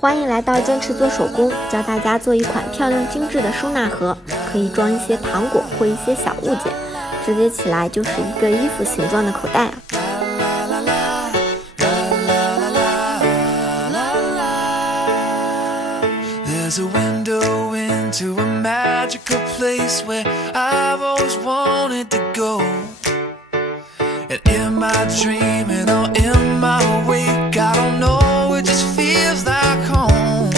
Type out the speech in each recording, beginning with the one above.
欢迎来到坚持做手工，教大家做一款漂亮精致的收纳盒，可以装一些糖果或一些小物件，折叠起来就是一个衣服形状的口袋啊。There's a window into a magical place where I've always wanted to go. And in my dreaming or in my wake, I don't know, it just feels like home.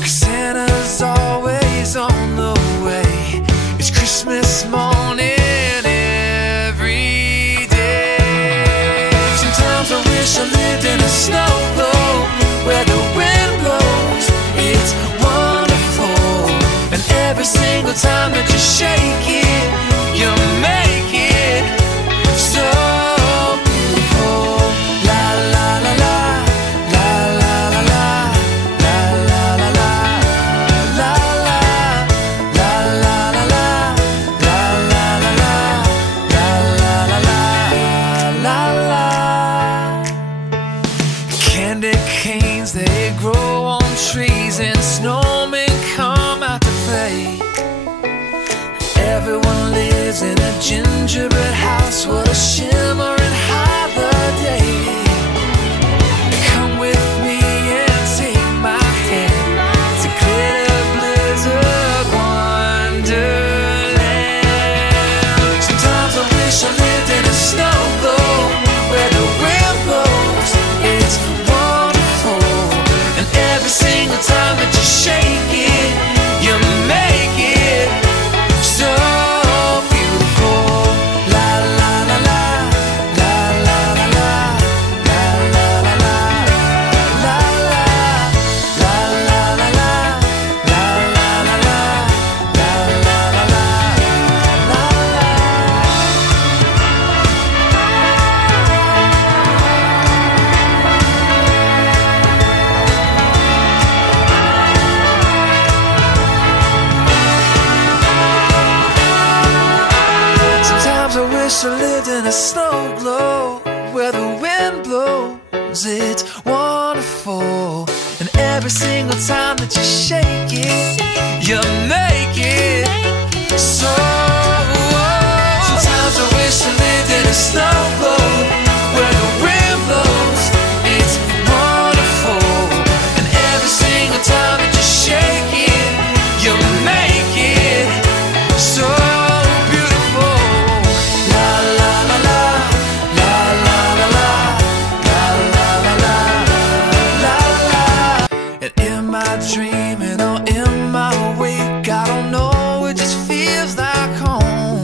'Cause Santa's always on the way. It's Christmas morning every day. Sometimes I wish I lived in a snow globe where the wind blows. It's wonderful, and every single time that you shake it, you make it so beautiful. La la la la, la la la la, la la la la, la la, la la la la, la la la la, la la la. Candy canes, they grow on trees, and snowmen come out to play. Everyone lives in a gingerbread house. What a shimmering holiday. Come with me and take my hand to glitter blizzard wonderland. Sometimes I wish I lived in a snow globe where the wind blows. It's wonderful, and every single time that you shake it, you make it so beautiful. La la la la, la la la la, la la la la, la la, la la la la, la la la la, la la la la, la la. Sometimes I wish I lived in a snow globe where the wind blows. It's wonderful, and every single time that you shake it, you make it so. Sometimes I wish I lived in a snow globe where the wind blows. It's wonderful, and every single time that you shake it, you make it so beautiful. La la la la, la la la la, la la la la, la la. And in my dreaming or in my wake, I don't know, it just feels like home.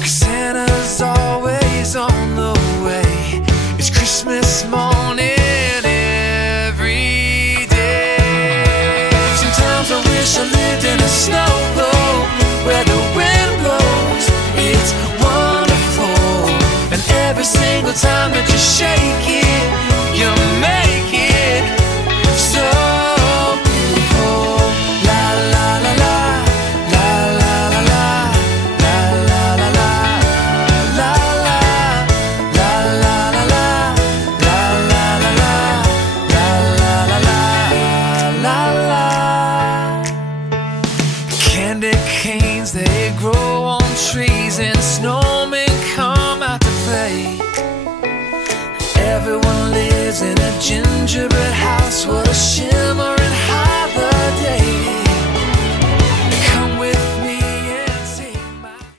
'Cause Santa's always on the way. It's Christmas morning every day. Sometimes I wish I lived in a snow globe